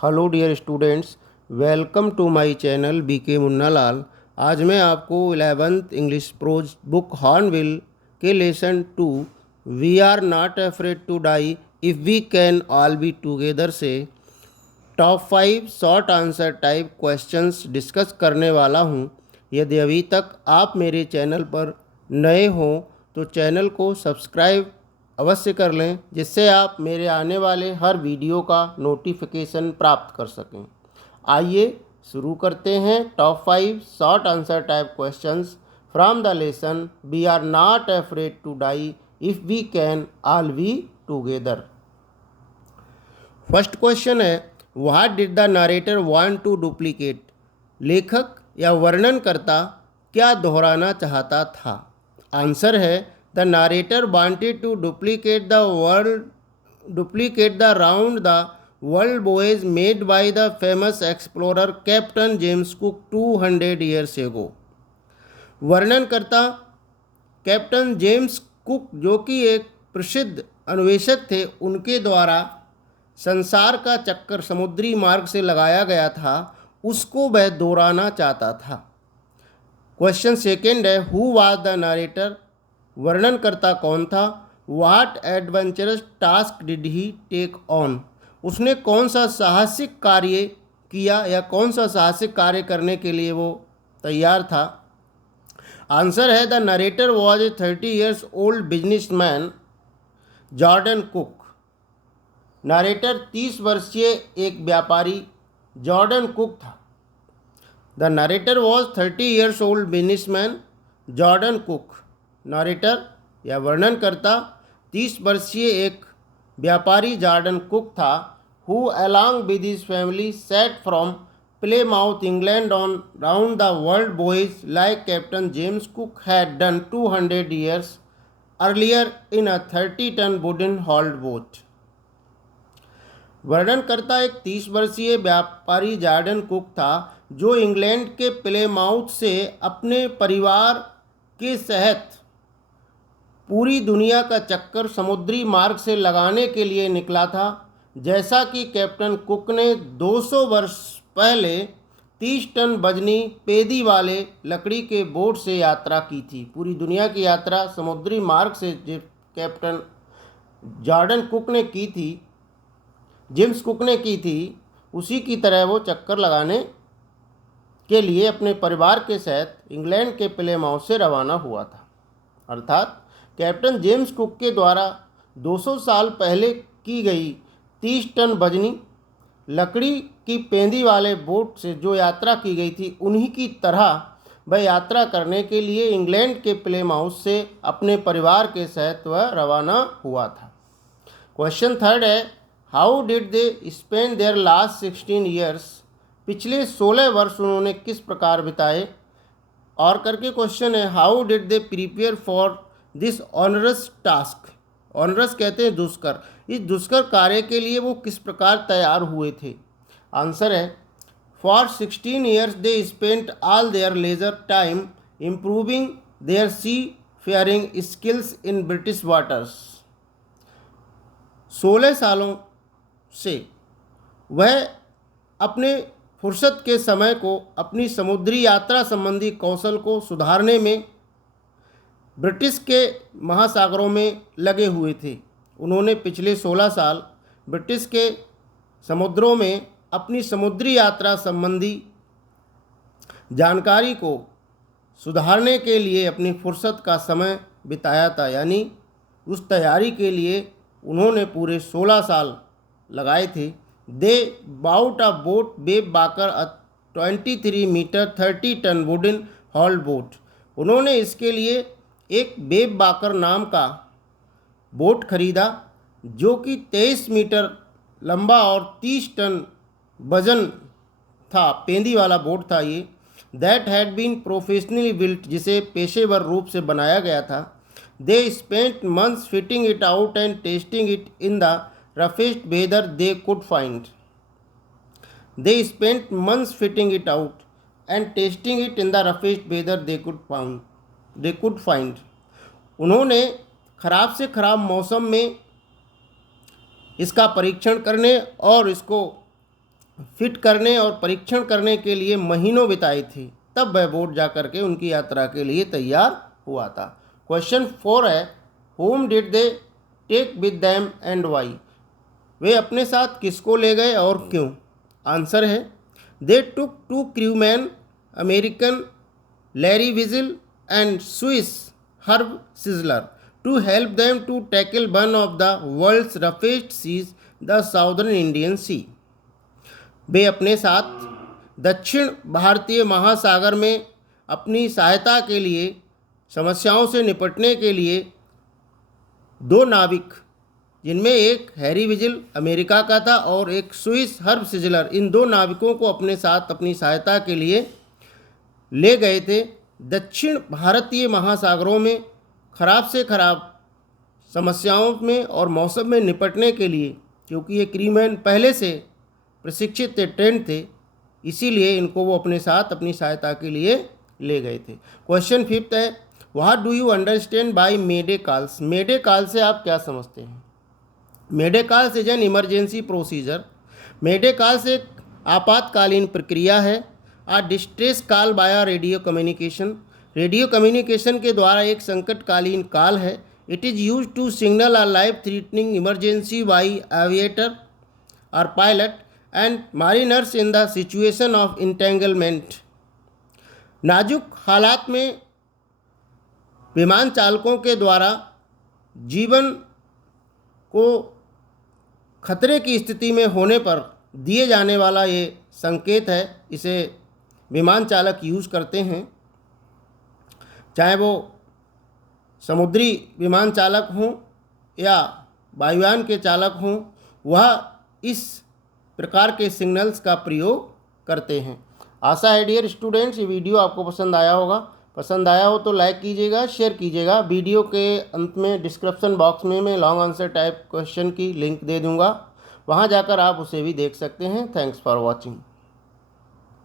Hello dear students, welcome to my channel BK Munnalal. आज मैं आपको 11th English prose book Hornbill के lesson 2 we are not afraid to die if we can all be together से top 5 short answer type questions discuss करने वाला हूं। यदि अभी तक आप मेरे चैनल पर नए हों तो चैनल को सब्सक्राइब अवश्य कर लें, जिससे आप मेरे आने वाले हर वीडियो का नोटिफिकेशन प्राप्त कर सकें। आइए शुरू करते हैं top 5 short answer type questions from the lesson we are not afraid to die if we can all be together. First question है, what did the narrator want to duplicate? लेखक या वर्णनकर्ता क्या दोहराना चाहता था? आंसर है, the narrator wanted to duplicate the round the world voyage made by the famous explorer captain James Cook 200 years ago. वर्णनकर्ता कैप्टन जेम्स कुक, जो कि एक प्रसिद्ध अन्वेषक थे, उनके द्वारा संसार का चक्कर समुद्री मार्ग से लगाया गया था, उसको वह दोहराना चाहता था। क्वेश्चन सेकेंड है, हु वाज द नरेटर? वर्णनकर्ता कौन था? What adventurous task did he take on? उसने कौन सा साहसिक कार्य किया या कौन सा साहसिक कार्य करने के लिए वो तैयार था? आंसर है, the narrator was a 30 years old businessman Jordan Cook. Narrator 30 वर्षीय एक व्यापारी जॉर्डन कुक था। The narrator was 30 years old businessman Jordan Cook. Narrator या वर्णनकर्ता 30 वर्षीय एक व्यापारी जॉर्डन कुक था, who along with his family set from Plymouth England on round the world voyage like captain James Cook had done 200 years earlier in a 30-ton wooden hulled boat. वर्णनकर्ता एक 30 वर्षीय व्यापारी Jordan Cook था, जो England के प्लेमाउथ से अपने परिवार के सहित पूरी दुनिया का चक्कर समुद्री मार्ग से लगाने के लिए निकला था। जैसा कि कैप्टन कुक ने 200 वर्ष पहले 30 टन वजनी पेदी वाले लकड़ी के बोट से यात्रा की थी। पूरी दुनिया की यात्रा समुद्री मार्ग से कैप्टन जॉर्डन कुक ने की थी, जेम्स कुक ने की थी, उसी की तरह वो चक्कर लगाने के लिए अपने परिवार के साथ इंग्लैंड के प्लेमाउथ से रवाना हुआ था। अर्थात कैप्टन जेम्स कुक के द्वारा 200 साल पहले की गई 30 टन वजनी लकड़ी की पेंदी वाले बोट से जो यात्रा की गई थी, उन्हीं की तरह वह यात्रा करने के लिए इंग्लैंड के प्लेमाउथ से अपने परिवार के साथ वह रवाना हुआ था। क्वेश्चन थर्ड है, how did they spend their last 16 years? पिछले 16 वर्ष उन्होंने किस प्रकार बिताए? और करके क्वेश्चन है, how did they prepare for this onerous task? Onerous कहते हैं दुष्कर। इस दुष्कर कार्य के लिए वो किस प्रकार तैयार हुए थे? आंसर है, for 16 years they spent all their leisure time improving their seafaring skills in British waters. 16 सालों से वह अपने फुर्सत के समय को अपनी समुद्री यात्रा संबंधी कौशल को सुधारने में ब्रिटिश के महासागरों में लगे हुए थे। उन्होंने पिछले 16 साल ब्रिटिश के समुद्रों में अपनी समुद्री यात्रा संबंधी जानकारी को सुधारने के लिए अपनी फुर्सत का समय बिताया था। यानी उस तैयारी के लिए उन्होंने पूरे 16 साल लगाए थे। They bought a boat Wavewalker a 23 metre 30 ton wooden hulled boat. उन्होंने इसके लिए एक बेब बाकर नाम का बोट खरीदा, जो कि 23 मीटर लंबा और 30 टन वजन था, पेंदी वाला बोट था ये। That had been professionally built, जिसे पेशेवर रूप से बनाया गया था। They spent months fitting it out and testing it in the roughest weather they could find. They spent months fitting it out and testing it in the roughest weather they could find. उन्होंने खराब से खराब मौसम में इसका परीक्षण करने और इसको फिट करने और परीक्षण करने के लिए महीनों बिताए थे, तब वह बोट जा कर के उनकी यात्रा के लिए तैयार हुआ था। क्वेश्चन 4 है, whom did they take with them and why? वे अपने साथ किसको ले गए और क्यों? आंसर है, they took 2 crewmen, American Larry Vigil and Swiss Herb Seigler, to help them to tackle one of the world's roughest seas, the Southern Indian Sea. वे अपने साथ दक्षिण भारतीय महासागर में अपनी सहायता के लिए, समस्याओं से निपटने के लिए 2 नाविक, जिनमें एक हैरी विजिल अमेरिका का था और एक स्विस हर्ब सिजलर, इन 2 नाविकों को अपने साथ अपनी सहायता के लिए ले गए थे दक्षिण भारतीय महासागरों में खराब से खराब समस्याओं में और मौसम में निपटने के लिए। क्योंकि ये क्रीमैन पहले से प्रशिक्षित थे, ट्रेंड थे, इसीलिए इनको वो अपने साथ अपनी सहायता के लिए ले गए थे। क्वेश्चन 5 है, what do you understand by Mayday calls? Mayday call से आप क्या समझते हैं? Mayday calls is an emergency procedure. Mayday calls एक आपातकालीन प्रक्रिया है। A distress call by radio communication, radio communication के द्वारा एक संकटकालीन कॉल है। It is use to signal a life threatening emergency by aviator और pilot and mariners in the situation of entanglement. नाजुक हालात में विमान चालकों के द्वारा जीवन को खतरे की स्थिति में होने पर दिए जाने वाला ये संकेत है। इसे विमान चालक यूज़ करते हैं, चाहे वो समुद्री विमान चालक हों या वायुयान के चालक हों, वह इस प्रकार के सिग्नल्स का प्रयोग करते हैं। आशा है डियर स्टूडेंट्स ये वीडियो आपको पसंद आया होगा। पसंद आया हो तो लाइक कीजिएगा, शेयर कीजिएगा। वीडियो के अंत में डिस्क्रिप्शन बॉक्स में मैं लॉन्ग आंसर टाइप क्वेश्चन की लिंक दे दूंगा, वहां जाकर आप उसे भी देख सकते हैं। Thanks for watching.